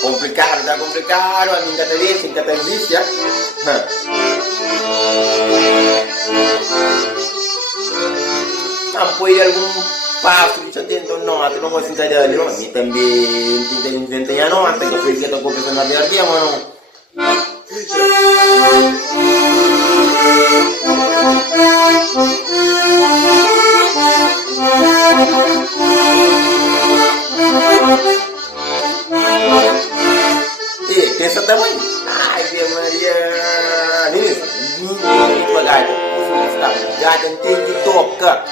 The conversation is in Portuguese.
Complicado, complicado, a mim que te disse, que te existe, não pode algum passo que já tentou não, tu não vai sentar ali, não, e também tem não, até que foi que eu tô começando a ver aqui, mano. E pensa também. Ai, Maria. Ini devagar. Já tem que tocar.